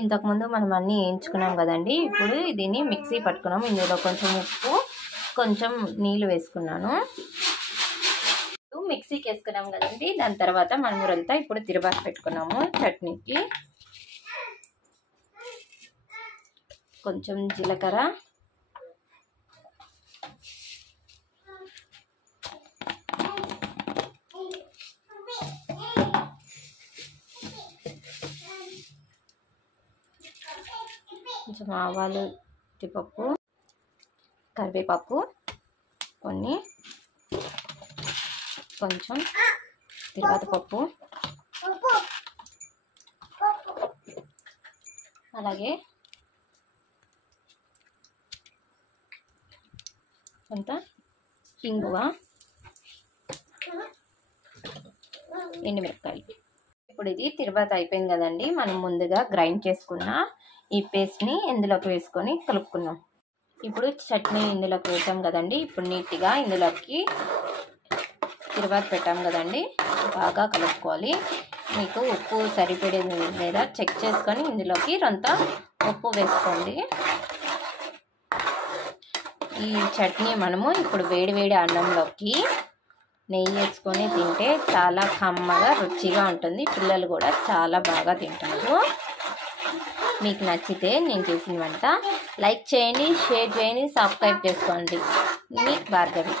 ఇంతకుముందు మనం అన్నీ వేయించుకున్నాం కదండి. ఇప్పుడు దీన్ని మిక్సీ పట్టుకున్నాం. ఇందులో కొంచెం ఉప్పు, కొంచెం నీళ్ళు వేసుకున్నాను. మిక్సీకి వేసుకున్నాం కదండి. దాని తర్వాత మనం ఊరంతా ఇప్పుడు తిరబాటు పెట్టుకున్నాము. చట్నీకి కొంచెం జీలకర్ర, కొంచెం ఆవాలు, జీడిపప్పు, కరివేపాకు, కొన్ని కొంచెం తిరువాత పప్పు, అలాగే కొంత ఇంగువ, ఎండుమిరపకాయలు. ఇప్పుడు ఇది తిరువాత అయిపోయింది కదండి. మనం ముందుగా గ్రైండ్ చేసుకున్న ఈ పేస్ట్ని ఇందులోకి వేసుకొని కలుపుకున్నాం. ఇప్పుడు చట్నీ ఇందులోకి వేసాం కదండి. ఇప్పుడు నీట్గా ఇందులోకి తిరువాత పెట్టాం కదండి. బాగా కలుపుకోవాలి. మీకు ఉప్పు సరిపడేది లేదా చెక్ చేసుకొని ఇందులోకి కొంత ఉప్పు వేసుకోండి. ఈ చట్నీ మనము ఇప్పుడు వేడివేడి అన్నంలోకి నెయ్యి వేసుకొని తింటే చాలా కమ్మగా రుచిగా ఉంటుంది. పిల్లలు కూడా చాలా బాగా తింటారు. మీకు నచ్చితే నేను చేసిన వంట లైక్ చేయండి, షేర్ చేయండి, సబ్స్క్రైబ్ చేసుకోండి. మీ భార్గవి.